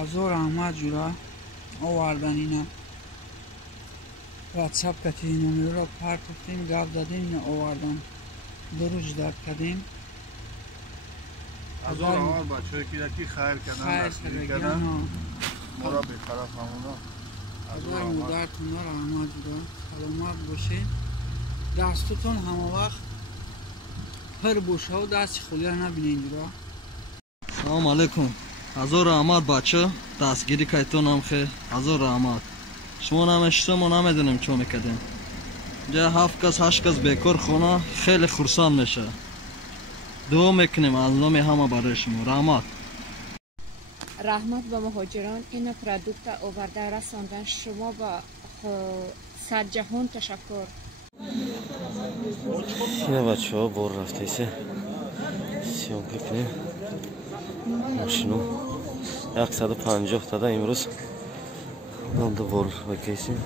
Азор Аҳмад ҷура овардан ина ватсап катии номеро партофтем, гап задем, ина овардан дуруҷ дард кардем. Азор Аҳмад бачаҳое ки хайр кардан моро бетараф ҳамона азор мудартонро раҳмат ҷура, саломат бошед, дастутон ҳамавақт пир бошаву дасти холия набинед ҷура. Салом алейкум. Азор Аҳмад бача, дастгирӣ кайтонам хе. Азор Аҳмад. Шумо намешита, мо намедонем чо мекардем. Ҷа 7 кас 8 кас бекор хона хеле хурсанд меша. дуо мекунем аз номи ҳама барои шумо. Раҳмат. Раҳмат ба муҳоҷирон, ина продукта оварда расондан шумо ба сарҷаҳон ташаккур. Ина бачаҳо бор рафтаисе сиёмка кунем машину 150 тада имрӯз намда бор вакейсим.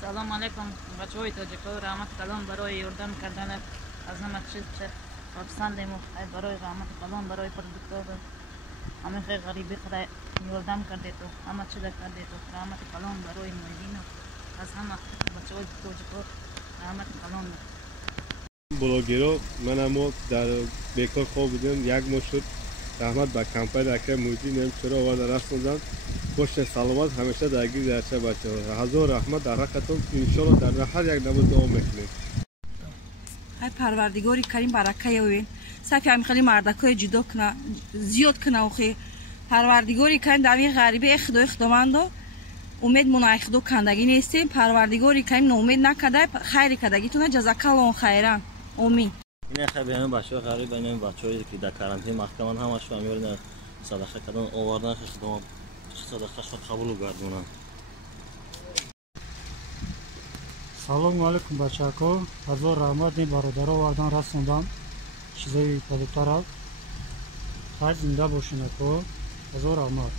Салом алейкум бачаҳои тоҷико, раҳмати калон барои ёрдам карданат аз ҳама чиз хурсандему барои раҳмати калон барои продуктҳо ҳамин хеле ғарибӣ қадар ёрдам кардету ҳама чиза кардету раҳмати калон барои муҳидину аз ҳама бачаҳои тоҷико раҳмати калон. блогеро манамо дар бекор хоб будем, як моҳ шуд. раҳмат ба компания ака муҳидин чаро оварда расондан. боше саломат, ҳамеша даргири дарча бачаҳо. ҳазор раҳмат дар ҳаққатон. иншоалло дар ҳар як намуд дуо мекунем. ҳай парвардигори карим барака ёвен сафи ҳамин хели мардакои ҷудо куна зиёд куна ухи парвардигори карим дар ҳамин ғарибӣ эхидо эхидомандо умед муна эхидо кандаги нестем. парвардигори карим ноумед накардай хайри кардагитуна ҷазакаллон хайран. Омин. ина хай беҳамин бачаҳои ғариб ин бачаҳое ки дар карантин маҳкаман ҳамашу амёрина садақа кардан овардан хидомат садақашро қабул гардонанд. Салому алейкум бачако. Азор Раҳмат не бародаро овардан расондан чизаи продуктаро. Хай зинда бошинако. Азор Раҳмат.